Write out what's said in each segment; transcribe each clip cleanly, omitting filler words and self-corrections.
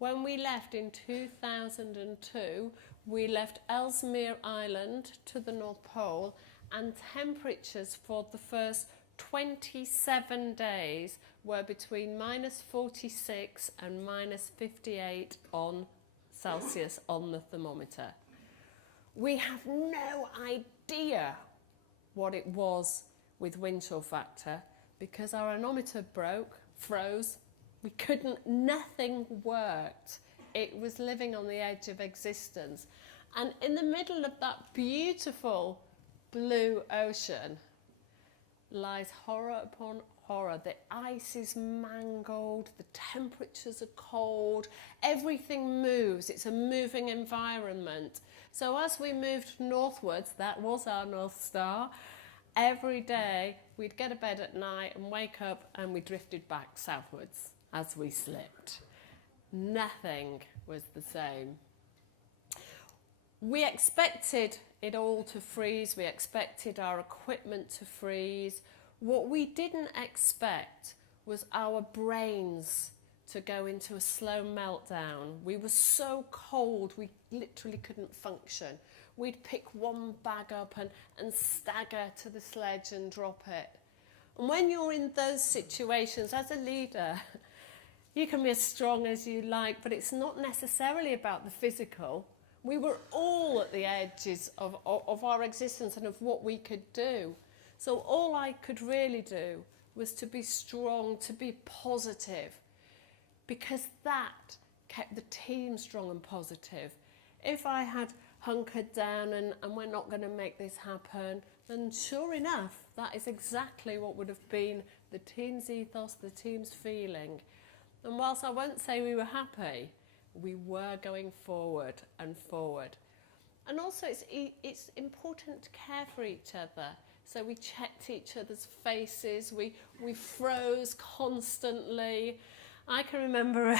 When we left in 2002, we left Ellesmere Island to the North Pole, and temperatures for the first 27 days were between -46 and -58 on Celsius on the thermometer. We have no idea what it was with wind chill factor because our anemometer froze. We couldn't, nothing worked. It was living on the edge of existence. And in the middle of that beautiful blue ocean lies horror upon horror. The ice is mangled, the temperatures are cold, everything moves. It's a moving environment. So as we moved northwards, that was our North Star, every day we'd get to bed at night and wake up and we drifted back southwards as we slipped. Nothing was the same. We expected it all to freeze. We expected our equipment to freeze. What we didn't expect was our brains to go into a slow meltdown. We were so cold, we literally couldn't function. We'd pick one bag up and stagger to the sledge and drop it. And when you're in those situations, as a leader, you can be as strong as you like, but it's not necessarily about the physical. We were all at the edges of our existence and of what we could do. So all I could really do was to be strong, to be positive, because that kept the team strong and positive. If I had hunkered down and we're not going to make this happen, then sure enough, that is exactly what would have been the team's ethos, the team's feeling. And whilst I won't say we were happy, we were going forward and forward. And also it's important to care for each other. So we checked each other's faces, we froze constantly. I can remember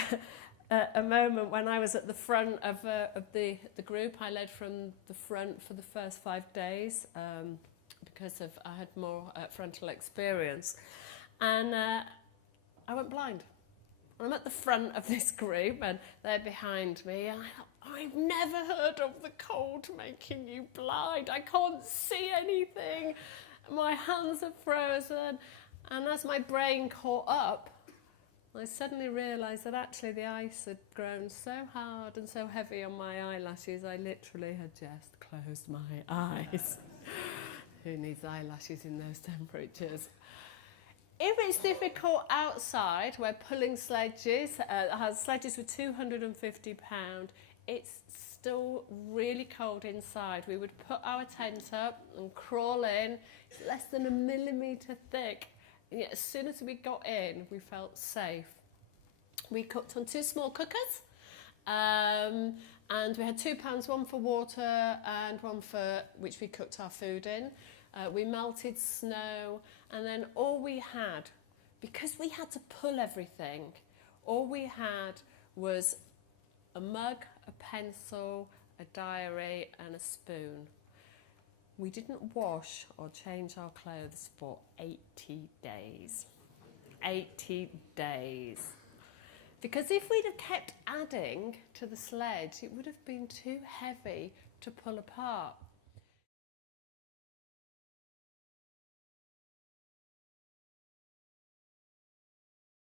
a moment when I was at the front of the group. I led from the front for the first 5 days because I had more frontal experience. And I went blind. I'm at the front of this group and they're behind me. And I thought, I've never heard of the cold making you blind. I can't see anything. My hands are frozen. And as my brain caught up, I suddenly realised that actually the ice had grown so hard and so heavy on my eyelashes, I literally had just closed my eyes. Who needs eyelashes in those temperatures? If it's difficult outside, we're pulling sledges, sledges with 250 pounds, it's still really cold inside. We would put our tent up and crawl in. It's less than 1 millimetre thick. And yet as soon as we got in, we felt safe. We cooked on 2 small cookers. And we had 2 pans, one for water and one for which we cooked our food in. We melted snow, and then all we had, because we had to pull everything, all we had was a mug, a pencil, a diary and a spoon. We didn't wash or change our clothes for 80 days. 80 days. Because if we'd have kept adding to the sledge, it would have been too heavy to pull apart.